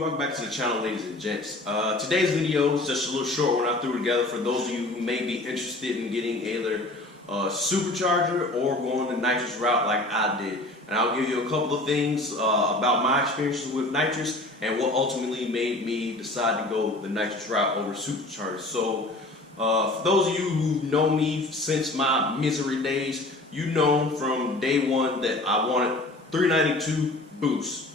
welcome back to the channel, ladies and gents. Today's video is just a little short one I threw together for those of you who may be interested in getting either a supercharger or going the nitrous route like I did. And I'll give you a couple of things about my experiences with nitrous and what ultimately made me decide to go the nitrous route over supercharger. So for those of you who know me since my misery days, you know from day one that I wanted 392 boost.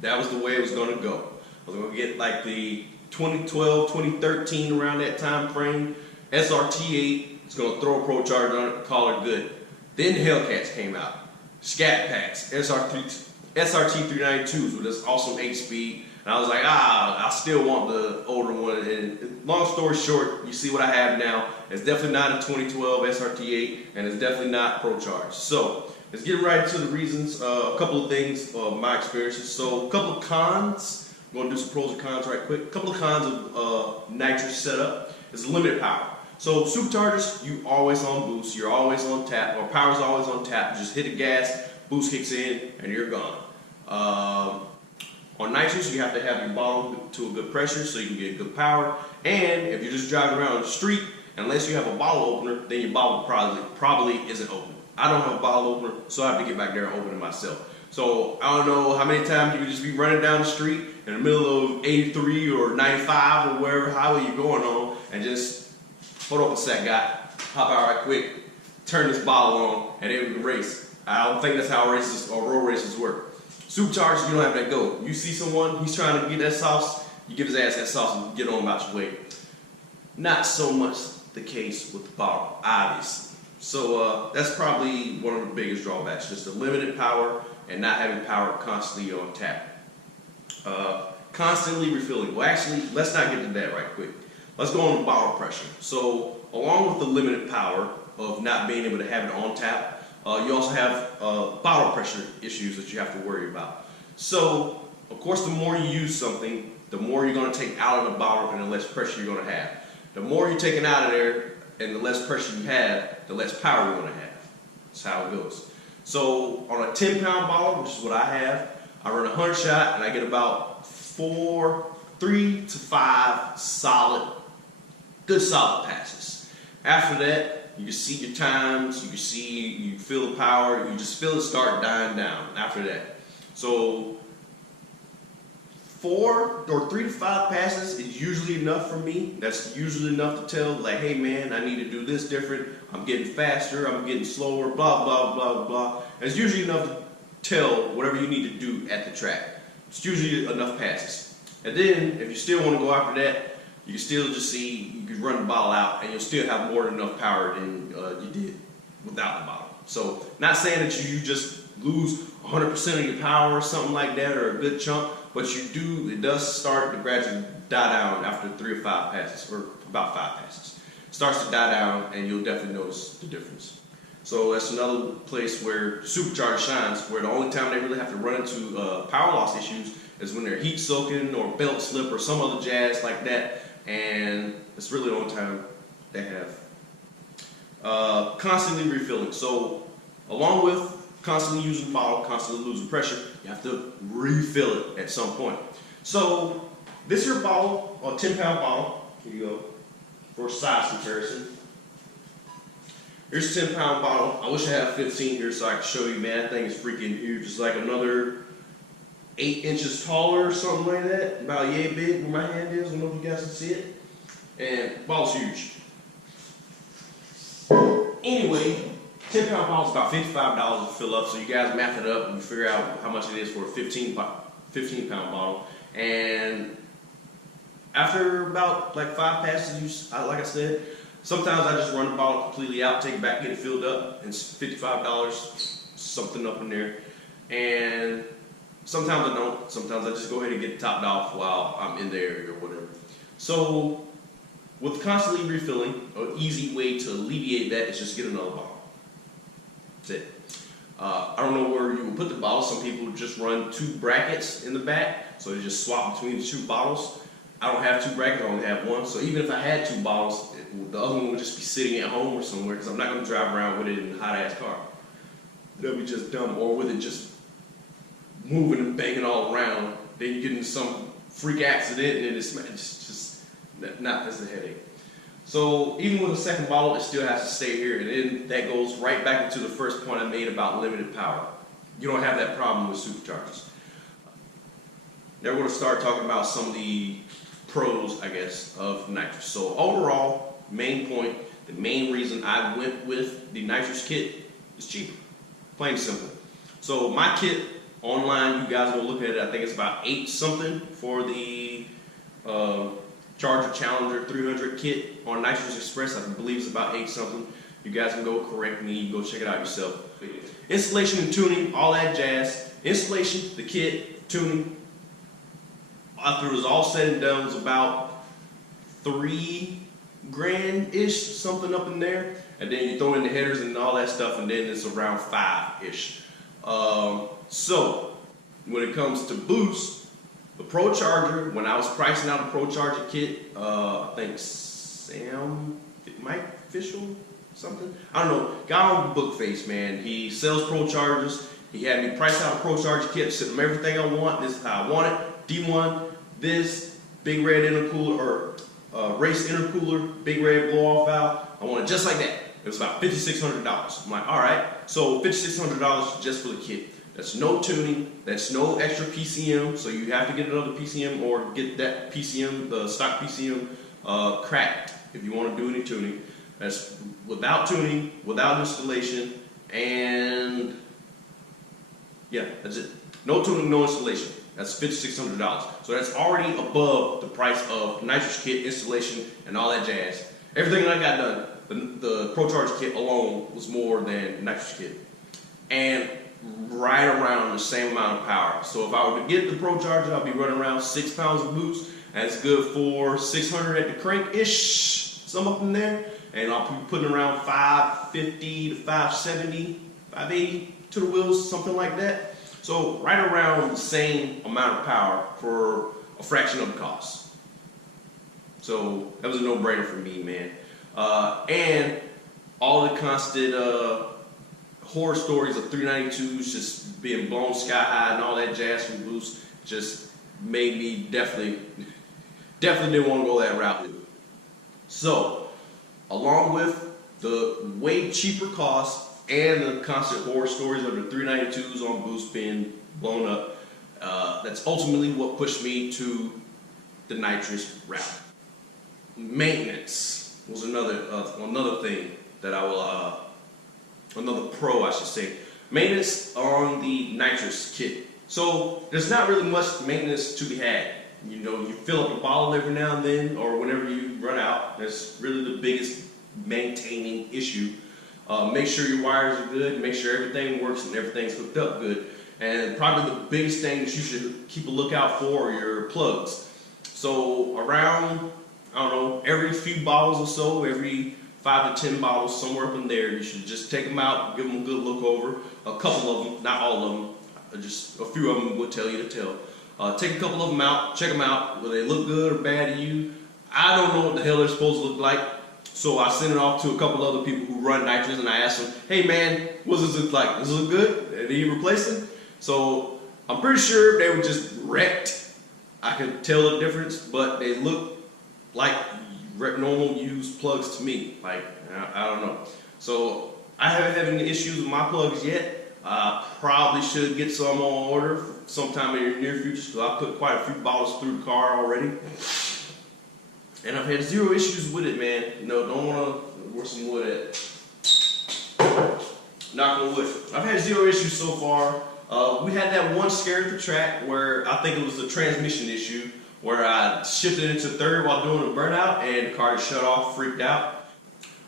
That was the way it was going to go. I was going to get like the 2012, 2013, around that time frame, SRT8. It's going to throw a ProCharger on it, call it good. Then Hellcats came out. Scat Packs, SRT392s with this awesome 8-speed. And I was like, I still want the older one. And long story short, you see what I have now. It's definitely not a 2012 SRT8, and it's definitely not ProCharge. So let's get right into the reasons. A couple of things of my experiences. So a couple of cons. I'm going to do some pros and cons right quick. A couple of cons of nitrous setup is limited power. So superchargers, you always on boost. You're always on tap, or power's always on tap. You just hit the gas, boost kicks in, and you're gone. On nitrous, you have to have your bottle to a good pressure so you can get good power. And if you're just driving around the street, unless you have a bottle opener, then your bottle probably isn't open. I don't have a bottle opener, so I have to get back there and open it myself. So I don't know how many times you can just be running down the street in the middle of 83 or 95 or wherever highway you're going on and just, hold up a sec, guy, hop out right quick, turn this bottle on, and then we can race. I don't think that's how races or road races work. Superchargers, you don't have that go. You see someone, he's trying to get that sauce, you give his ass that sauce and get on about your way. Not so much the case with the bottle, obviously. So that's probably one of the biggest drawbacks, just the limited power and not having power constantly on tap. Constantly refilling. Well, actually, let's not get to that right quick. Let's go on the bottle pressure. So along with the limited power of not being able to have it on tap, you also have bottle pressure issues that you have to worry about. So, of course, the more you use something, the more you're going to take out of the bottle and the less pressure you're going to have. The more you're taking out of there and the less pressure you have, the less power you're going to have. That's how it goes. So, on a 10-pound bottle, which is what I have, I run a 100 shot and I get about 3 to 5 good solid passes. After that, you can see your times, you feel the power, you just feel it start dying down after that. So 3 to 5 passes is usually enough for me. That's usually enough to tell, like, hey man, I need to do this different. I'm getting faster, I'm getting slower, blah, blah, blah, blah. And it's usually enough to tell whatever you need to do at the track. It's usually enough passes. And then, if you still want to go after that, you can still just see, you can run the bottle out and you'll still have more than enough power than you did without the bottle. So, not saying that you just lose 100% of your power or something like that, or a good chunk, but it does start to gradually die down after 3 or 5 passes, or about 5 passes. It starts to die down and you'll definitely notice the difference. So that's another place where supercharger shines, where the only time they really have to run into power loss issues is when they're heat soaking or belt slip or some other jazz like that. And it's really the only time they have. Constantly refilling. So along with constantly using the bottle, constantly losing pressure, you have to refill it at some point. So this here bottle, a 10-pound bottle, here you go, for size comparison. Here's a 10-pound bottle. I wish I had a 15 here so I could show you, man. That thing is freaking huge. It's like another 8 inches taller or something like that. About yay big where my hand is. I don't know if you guys can see it. And the bottle's huge. Anyway, 10-pound bottle's about $55 to fill up. So you guys math it up and figure out how much it is for a 15-pound bottle. And after about like 5 passes, like I said, sometimes I just run the bottle completely out, take it back, get it filled up, and it's $55, something up in there. And sometimes I don't. Sometimes I just go ahead and get it topped off while I'm in the area or whatever. So with constantly refilling, an easy way to alleviate that is just get another bottle. That's it. I don't know where you would put the bottle. Some people just run 2 brackets in the back, so they just swap between the 2 bottles. I don't have 2 brackets, I only have 1. So even if I had 2 bottles, the other one would just be sitting at home or somewhere, because I'm not going to drive around with it in a hot-ass car. That'd be just dumb. Or with it just moving and banging all around, then you get into some freak accident and it's just not as a headache. So even with a second bottle, it still has to stay here, and then that goes right back into the first point I made about limited power. You don't have that problem with superchargers. Now we're going to start talking about some of the pros, I guess, of nitrous. So overall, main point, the main reason I went with the nitrous kit is cheaper. Plain and simple. So my kit online, you guys will look at it, I think it's about $8 something for the Charger Challenger 300 kit on Nitrous Express. I believe it's about $8 something. You guys can go correct me, go check it out yourself. Installation and tuning, all that jazz. Installation, the kit, tuning, after it was all said and done, was about $3 grand-ish, something up in there. And then you throw in the headers and all that stuff, and then it's around $5-ish. So when it comes to boost, the Pro Charger, when I was pricing out the Pro Charger kit, I think Mike Official, something, I don't know, guy on the book face, man. He sells Pro Chargers. He had me price out a Pro Charger kit, sent him everything I want. This is how I want it. D1, this big red intercooler or race intercooler, big red blow off valve. I want it just like that. It was about $5,600. I'm like, all right, so $5,600 just for the kit. That's no tuning, that's no extra PCM, so you have to get another PCM or get that PCM, the stock PCM, cracked if you want to do any tuning. That's without tuning, without installation, and yeah, that's it. No tuning, no installation. That's $5,600. So that's already above the price of nitrous kit, installation, and all that jazz. Everything that I got done, the Pro Charger kit alone was more than nitrous kit. And right around the same amount of power. So if I were to get the Pro Charger, I'll be running around 6 pounds of boost. That's good for 600 at the crank-ish, some up in there. And I'll be putting around 550 to 570, 580 to the wheels, something like that. So right around the same amount of power for a fraction of the cost. So that was a no-brainer for me, man. And all the constant horror stories of 392s just being blown sky high and all that jazz from boost just made me definitely didn't want to go that route. So, along with the way cheaper cost and the constant horror stories of the 392s on boost being blown up, that's ultimately what pushed me to the nitrous route. Maintenance was another thing that I will another pro, I should say. Maintenance on the nitrous kit. So there's not really much maintenance to be had. You know, you fill up a bottle every now and then, or whenever you run out. That's really the biggest maintaining issue. Make sure your wires are good, make sure everything works and everything's hooked up good. And probably the biggest thing that you should keep a lookout for are your plugs. So around, I don't know, every few bottles or so, every 5 to 10 bottles, somewhere up in there, you should just take them out, give them a good look over. A couple of them, not all of them, just a few of them would tell you to tell. Take a couple of them out, check them out, whether they look good or bad to you. I don't know what the hell they're supposed to look like, so I sent it off to a couple other people who run nitrous, and I asked them, hey man, what does this look like? Does it look good? Did he replace it? So I'm pretty sure they were just wrecked. I could tell the difference, but they look like normal used plugs to me. Like, I don't know. So I haven't had any issues with my plugs yet. Probably should get some on order sometime in the near future, because I put quite a few bottles through the car already. And I've had zero issues with it, man. You know, don't want to, where's some wood at? Knock on wood. I've had zero issues so far. We had that one scare at the track where I think it was a transmission issue, where I shifted into third while doing a burnout and the car just shut off, freaked out.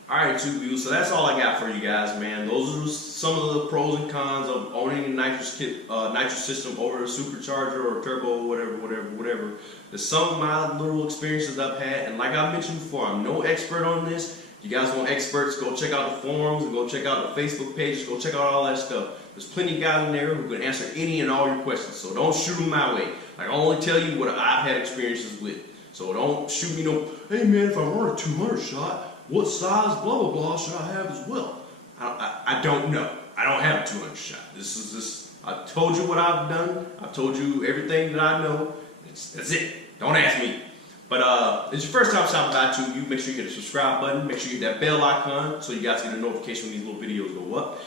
Alright, two views. So that's all I got for you guys, man. Those are some of the pros and cons of owning a nitrous kit, nitrous system over a supercharger or a turbo, whatever. There's some of my little experiences I've had, and like I mentioned before, I'm no expert on this. You guys want experts, go check out the forums and go check out the Facebook pages, go check out all that stuff. There's plenty of guys in there who can answer any and all your questions, so don't shoot them my way. Like, I only tell you what I've had experiences with. So don't shoot me no, hey man, if I run a 200 shot, what size blah blah blah should I have as well? I don't know. I don't have a 200 shot. I told you what I've done. I've told you everything that I know. That's it. Don't ask me. But it's your first time stopping by to make sure you hit the subscribe button. Make sure you hit that bell icon so you guys get a notification when these little videos go up.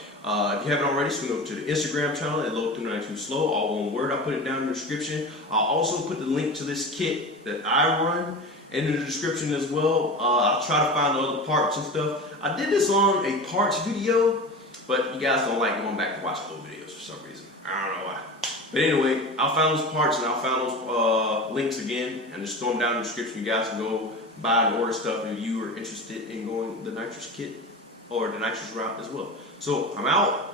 If you haven't already, swing over to the Instagram channel at Low292Slow, all one word. I'll put it down in the description. I'll also put the link to this kit that I run in the description as well. I'll try to find the other parts and stuff. I did this on a parts video, but you guys don't like going back to watch old videos for some reason. I don't know why. But anyway, I'll find those parts and I'll find those links again and just throw them down in the description. You guys can go buy and order stuff if you are interested in going the nitrous kit or the nitrous route as well. So I'm out.